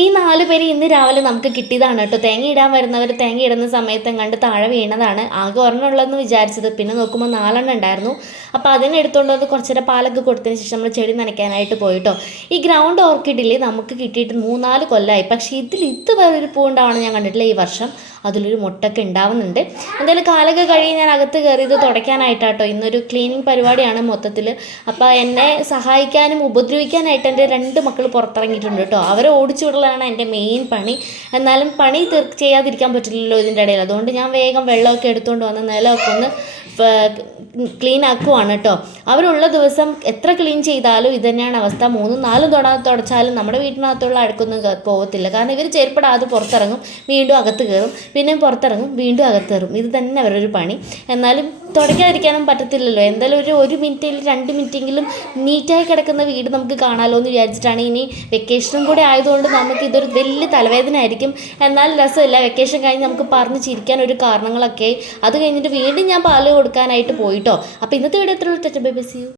ഈ 4 പേര് ഇന്ന് രാവിലെ നമുക്ക് കിട്ടിയതാണ് കേട്ടോ. തേങ്ങ ഇടാൻ വരുന്നവർ തേങ്ങ ഇടുന്ന സമയത്ത് കണ്ട് താഴെ വീണതാണ്. ആകെ ഒരെണ്ണമുള്ളതെന്ന് വിചാരിച്ചത്, പിന്നെ നോക്കുമ്പോൾ 4 ഉണ്ടായിരുന്നു. അപ്പോൾ അതിനെ എടുത്തുകൊണ്ട് വന്ന് കുറച്ചേരം പാലൊക്കെ കൊടുത്തതിന് ശേഷം നമ്മൾ ചെടി നനയ്ക്കാനായിട്ട് പോയിട്ടോ. ഈ ഗ്രൗണ്ട് ഓർക്കിഡിൽ നമുക്ക് കിട്ടിയിട്ട് 3-4 കൊല്ലമായി, പക്ഷേ ഇതുവരെ ഒരു പൂ ഉണ്ടാവണം ഞാൻ കണ്ടിട്ടില്ല. ഈ വർഷം അതിലൊരു മുട്ടൊക്കെ ഉണ്ടാവുന്നുണ്ട്. എന്തായാലും കാലൊക്കെ കഴിഞ്ഞ് ഞാൻ അകത്ത് കയറി ഇത് തുടയ്ക്കാനായിട്ടാട്ടോ. ഇന്നൊരു ക്ലീനിങ് പരിപാടിയാണ് മൊത്തത്തിൽ. അപ്പോൾ എന്നെ സഹായിക്കാനും ഉപദ്രവിക്കാനായിട്ട് എൻ്റെ 2 മക്കൾ പുറത്തിറങ്ങിയിട്ടുണ്ട് കേട്ടോ. അവരെ ഓടിച്ചു വിടലാണ് എൻ്റെ മെയിൻ പണി. എന്നാലും പണി ചെയ്യാതിരിക്കാൻ പറ്റില്ലല്ലോ ഇതിൻ്റെ ഇടയിൽ. അതുകൊണ്ട് ഞാൻ വേഗം വെള്ളമൊക്കെ എടുത്തുകൊണ്ട് വന്ന് നിലമൊക്കെ ഒന്ന് ക്ലീൻ ആക്കുവാണ് കേട്ടോ. അവരുള്ള ദിവസം എത്ര ക്ലീൻ ചെയ്താലും ഇത് തന്നെയാണ് അവസ്ഥ. 3-4 തുടച്ചാലും നമ്മുടെ വീട്ടിനകത്തുള്ള അഴുക്കൊന്നും പോകത്തില്ല. കാരണം ഇവർ ചെരുപ്പിടാതെ പുറത്തിറങ്ങും, വീണ്ടും അകത്ത് കയറും, പിന്നെയും പുറത്തിറങ്ങും, വീണ്ടും അകത്ത് കയറും. ഇത് തന്നെ അവരൊരു പണി. എന്നാലും തുടയ്ക്കാതിരിക്കാനും പറ്റത്തില്ലല്ലോ. എന്തായാലും ഒരു മിനിറ്റിൽ 2 മിനിറ്റെങ്കിലും നീറ്റായി കിടക്കുന്ന വീട് നമുക്ക് കാണാമല്ലോ എന്ന് വിചാരിച്ചിട്ടാണ്. ഇനി വെക്കേഷനും കൂടെ ആയതുകൊണ്ട് നമുക്ക് ഇതൊരു വലിയ തലവേദന ആയിരിക്കും. എന്നാൽ രസമില്ല. വെക്കേഷൻ കഴിഞ്ഞ് നമുക്ക് പറഞ്ഞ് ചിരിക്കാൻ ഒരു കാരണങ്ങളൊക്കെ. അത് കഴിഞ്ഞിട്ട് വീണ്ടും ഞാൻ പാല് കൊടുക്കാനായിട്ട് പോയിട്ടോ. അപ്പോൾ ഇന്നത്തെ വീഡിയോ എത്ര ബൈ ബൈ, സീ യു.